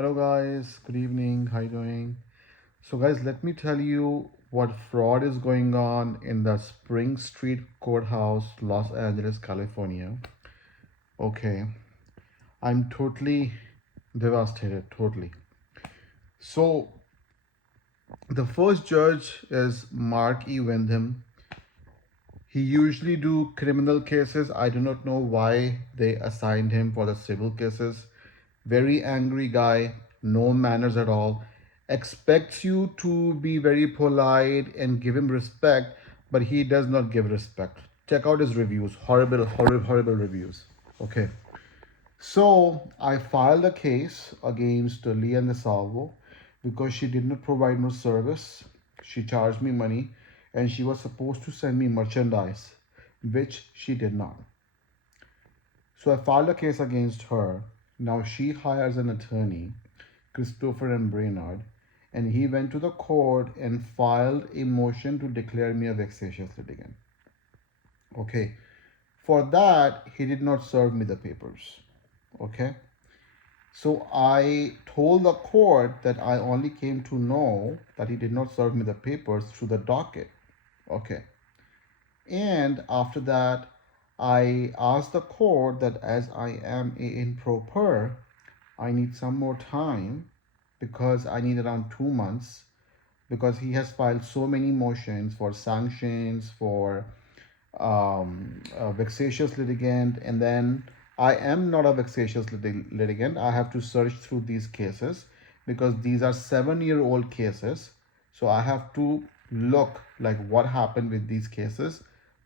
Hello guys, good evening. How you doing? So guys, let me tell you what fraud is going on in the Spring Street Courthouse, Los Angeles, California. Okay, I'm totally devastated, totally. So the first judge is Mark E. Windham. He usually do criminal cases. I do not know why they assigned him for the civil cases. Very angry guy, no manners at all. Expects you to be very polite and give him respect, but he does not give respect. Check out his reviews. Horrible, horrible, horrible reviews. Okay. So I filed a case against Leah Salvo because she did not provide no service. She charged me money and she was supposed to send me merchandise, which she did not. So I filed a case against her. Now she hires an attorney, Christopher and Brainard, and he went to the court and filed a motion to declare me a vexatious litigant. Okay. For that, he did not serve me the papers. Okay. So I told the court that I only came to know that he did not serve me the papers through the docket. Okay. And after that, I asked the court that as I am in pro per, I need some more time because I need around 2 months because he has filed so many motions for sanctions, for vexatious litigant, and then I am not a vexatious litigant. I have to search through these cases because these are 7-year-old cases. So I have to look like what happened with these cases.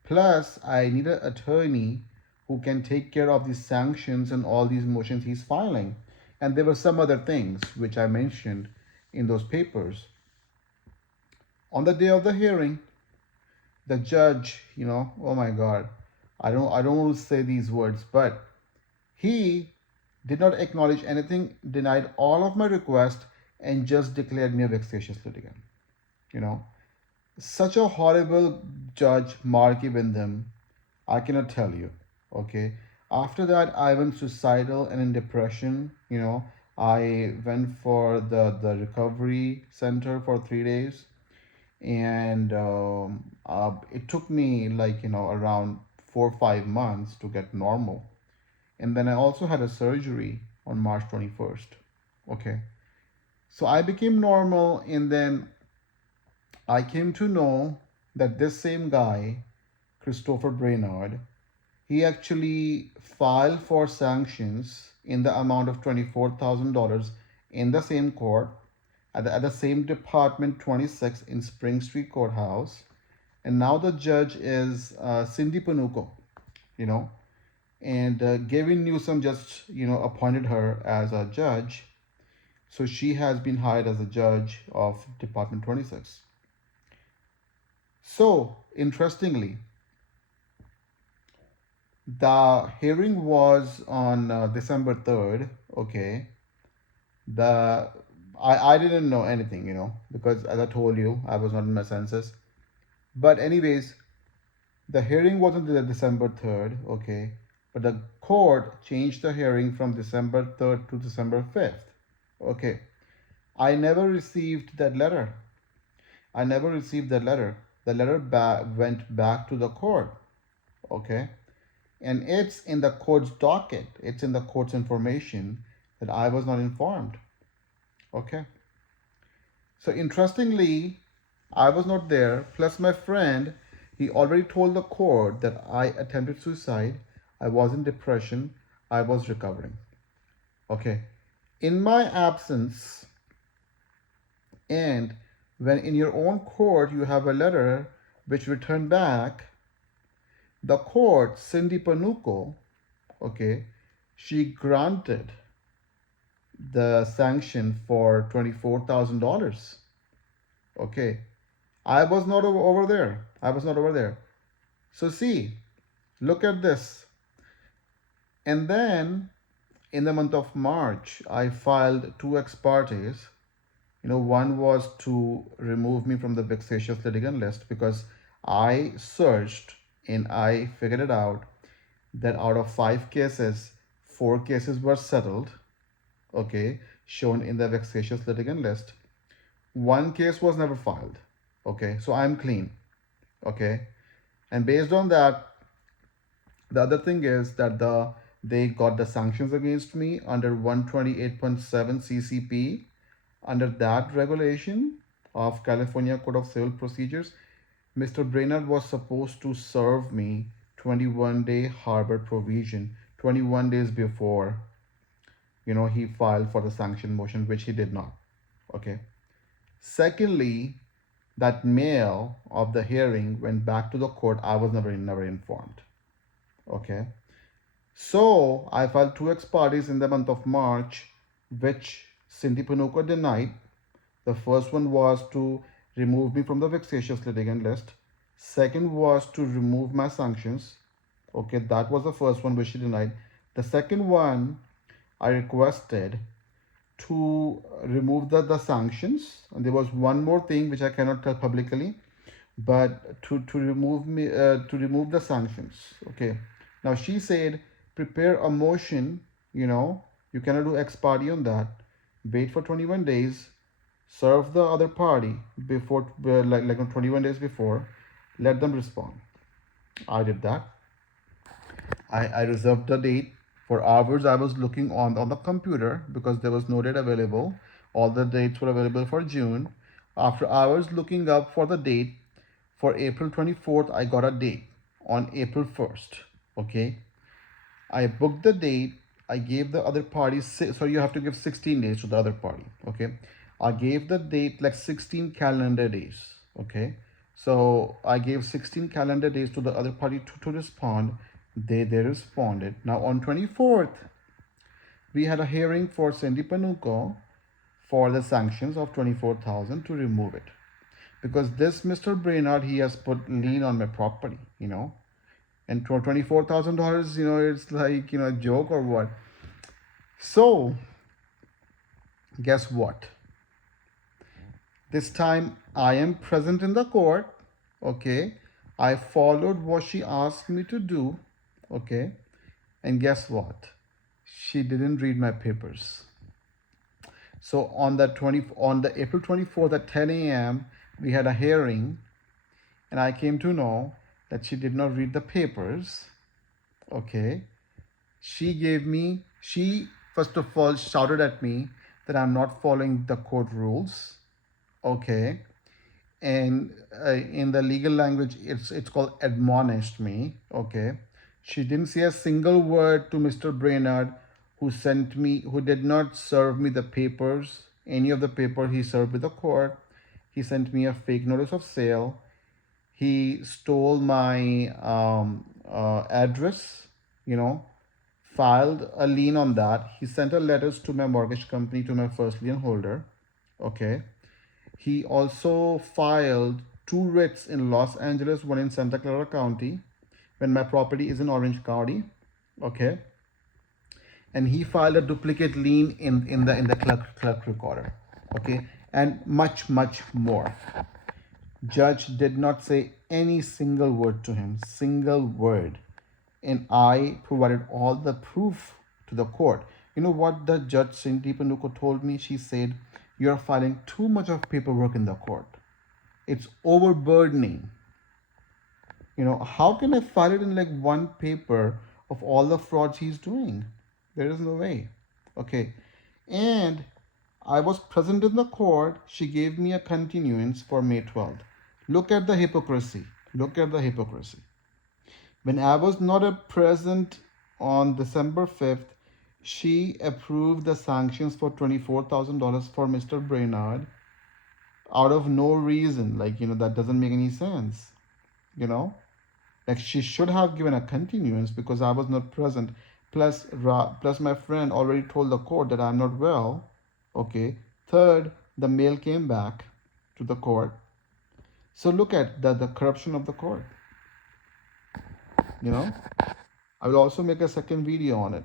Plus, I need an attorney who can take care of these sanctions and all these motions he's filing. And there were some other things which I mentioned in those papers. On the day of the hearing, the judge, oh my God, I don't want to say these words, but he did not acknowledge anything, denied all of my requests, and just declared me a vexatious litigant. You know, such a horrible judge, Marky Windham. I cannot tell you. Okay. After that, I went suicidal and in depression. I went for the recovery center for 3 days, and it took me like around 4 or 5 months to get normal. And then I also had a surgery on March 21st. Okay, so I became normal, and then I came to know that this same guy, Christopher Brainard, he actually filed for sanctions in the amount of $24,000 in the same court at the same department 26 in Spring Street Courthouse. And now the judge is Cindy Panuco, you know, and Gavin Newsom just, appointed her as a judge. So she has been hired as a judge of Department 26. So, interestingly, the hearing was on December 3rd. Okay. The I didn't know anything, because as I told you, I was not in my senses. But anyways, the hearing wasn't the December 3rd, okay? But the court changed the hearing from December 3rd to December 5th. Okay. I never received that letter. I never received that letter. The letter went back to the court, okay? And it's in the court's docket. It's in the court's information that I was not informed. Okay. So interestingly, I was not there. Plus, my friend, he already told the court that I attempted suicide. I was in depression. I was recovering. Okay. In my absence, and when in your own court you have a letter which returned back, the court, Cindy Panuco, okay, she granted the sanction for $24,000. Okay. I was not over there. I was not over there. So see, look at this. And then in the month of March, I filed two ex partes. One was to remove me from the vexatious litigant list because I searched and I figured it out that out of 5 cases, 4 cases were settled. Okay, shown in the vexatious litigant list. One case was never filed. Okay, so I'm clean. Okay, and based on that, the other thing is that they got the sanctions against me under 128.7 CCP. Under that regulation of California Code of Civil Procedures, Mr. Brainerd was supposed to serve me 21-day harbor provision 21 days before he filed for the sanction motion, which he did not. Okay. Secondly, that mail of the hearing went back to the court. I was never informed. Okay. So I filed two ex partes in the month of March, which Cindy Pánuco denied. The first one was to remove me from the vexatious litigant list. Second was to remove my sanctions. Okay, that was the first one which she denied. The second one, I requested to remove the sanctions. And there was one more thing which I cannot tell publicly, but to remove the sanctions. Okay. Now she said, prepare a motion. You cannot do ex parte on that. Wait for 21 days. Serve the other party before, like 21 days before. Let them respond. I did that. I reserved the date. For hours I was looking on the computer because there was no date available. All the dates were available for June. After hours looking up for the date for April 24th, I got a date on April 1st. Okay. I booked the date. I gave the other party, so you have to give 16 days to the other party. Okay. I gave the date like 16 calendar days. Okay. So I gave 16 calendar days to the other party to respond. They responded. Now on 24th, we had a hearing for Cindy Pánuco for the sanctions of 24,000 to remove it. Because this Mr. Brainerd, he has put lien on my property, and for $24,000, it's like, a joke or what. So guess what? This time I am present in the court. Okay. I followed what she asked me to do. Okay. And guess what? She didn't read my papers. So on the April 24th at 10 a.m., we had a hearing, and I came to know that she did not read the papers. Okay. She first of all shouted at me that I'm not following the court rules. Okay. And in the legal language, it's called admonished me. Okay. She didn't say a single word to Mr. Brainerd, who did not serve me the papers, any of the paper he served with the court. He sent me a fake notice of sale. He stole my address, filed a lien on that. He sent a letters to my mortgage company, to my first lien holder. Okay. He also filed two writs in Los Angeles, one in Santa Clara County, when my property is in Orange County. Okay. And he filed a duplicate lien in the clerk recorder. Okay. And much more. Judge did not say any single word to him, single word. And I provided all the proof to the court. You know what the judge Cindy Pánuco told me? She said, you're filing too much of paperwork in the court. It's overburdening. How can I file it in like one paper of all the frauds he's doing? There is no way. Okay. And I was present in the court. She gave me a continuance for May 12th. Look at the hypocrisy. Look at the hypocrisy. When I was not present on December 5th, she approved the sanctions for $24,000 for Mr. Brainerd out of no reason. That doesn't make any sense. Like she should have given a continuance because I was not present. Plus my friend already told the court that I'm not well. Okay. Third, the mail came back to the court. So look at the corruption of the court. I will also make a second video on it.